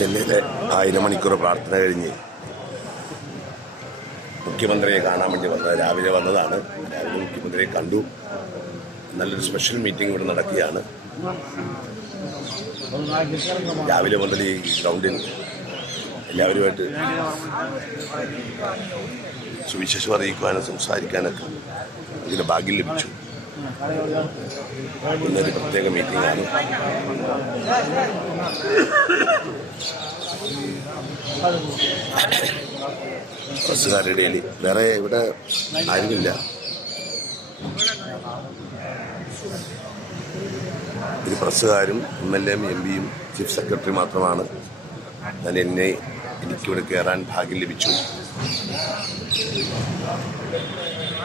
ചെന്നൈയിലെ ആയിരം മണിക്കൂർ പ്രാർത്ഥന കഴിഞ്ഞ് മുഖ്യമന്ത്രിയെ കാണാൻ വേണ്ടി വന്നത് രാവിലെ വന്നതാണ്. രാവിലെ മുഖ്യമന്ത്രിയെ കണ്ടു. നല്ലൊരു സ്പെഷ്യൽ മീറ്റിംഗ് ഇവിടെ നടത്തിയാണ് രാവിലെ മുതൽ ഈ ഗ്രൗണ്ടിൽ എല്ലാവരുമായിട്ട് സുവിശേഷം അറിയിക്കുവാനും സംസാരിക്കാനൊക്കെ ഇതിന് ഭാഗ്യം ലഭിച്ചു. ഇന്നൊരു പ്രത്യേക മീറ്റിംഗാണ് ബസ്സുകാരുടെ ഇടയിൽ. വേറെ ഇവിടെ ആരുമില്ല. ഇത് പ്രസ്സുകാരും എം എൽ എയും എം പിയും ചീഫ് സെക്രട്ടറി മാത്രമാണ് ഞാൻ എന്നെ എനിക്കിവിടെ കയറാൻ ഭാഗ്യം ലഭിച്ചു.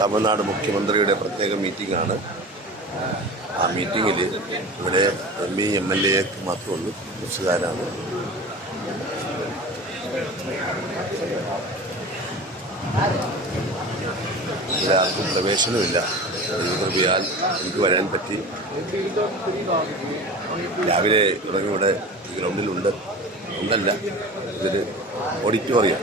തമിഴ്നാട് മുഖ്യമന്ത്രിയുടെ പ്രത്യേക മീറ്റിംഗാണ്. ആ മീറ്റിങ്ങിൽ ഇവിടെ എം ഇ എം എൽ എക്ക് മാത്രമേ ഉള്ളൂ. ബസ്സുകാരാണ് ഇവിടെ ആർക്കും പ്രവേശനമില്ല ദൈവകൃപയാൽ എനിക്ക് വരാൻ പറ്റി. രാവിലെ തുടങ്ങി ഇവിടെ ഗ്രൗണ്ടിലുണ്ട്. ഒന്നല്ല ഇതൊരു ഓഡിറ്റോറിയം.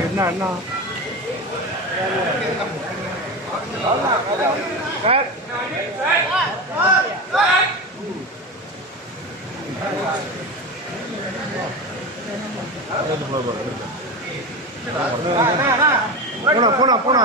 என்ன அண்ணா. போனா போனா போனா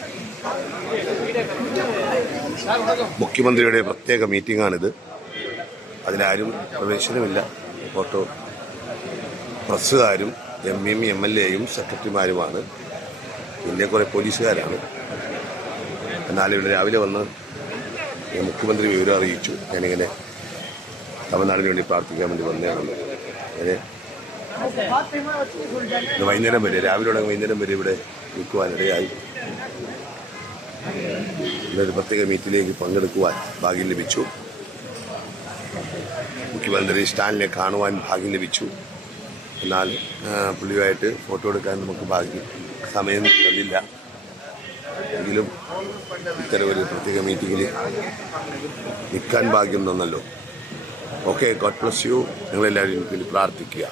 മുഖ്യമന്ത്രിയുടെ പ്രത്യേക മീറ്റിംഗാണിത്. അതിലാരും പ്രവേശനമില്ല. ഫോട്ടോ പ്രസ്സുകാരും എം എം എം എൽ എയും സെക്രട്ടറിമാരുമാണ്. പിന്നെ കുറേ പോലീസുകാരാണ്. എന്നാൽ ഇവിടെ രാവിലെ വന്ന് മുഖ്യമന്ത്രി വിവരം അറിയിച്ചു. ഞാനിങ്ങനെ തമിഴ്നാടിന് വേണ്ടി പ്രാർത്ഥിക്കാൻ വേണ്ടി വന്നതാണ് അങ്ങനെ വൈകുന്നേരം വരെ രാവിലെ വൈകുന്നേരം വരെ ഇവിടെ നിൽക്കുവാനിടയായി. ഇന്നൊരു പ്രത്യേക മീറ്റിലേക്ക് പങ്കെടുക്കുവാൻ ഭാഗ്യം ലഭിച്ചു. മുഖ്യമന്ത്രി സ്റ്റാലിനെ കാണുവാൻ ഭാഗ്യം ലഭിച്ചു. എന്നാൽ പുള്ളിയുമായിട്ട് ഫോട്ടോ എടുക്കാൻ നമുക്ക് ഭാഗ്യം സമയം തന്നില്ല. എങ്കിലും ഇത്തരം ഒരു പ്രത്യേക മീറ്റിങ്ങിൽ നിൽക്കാൻ ഭാഗ്യം തന്നല്ലോ. ഓക്കെ ഗോഡ് പ്ലസ് യു നിങ്ങളെല്ലാവരും വേണ്ടി പ്രാർത്ഥിക്കുക.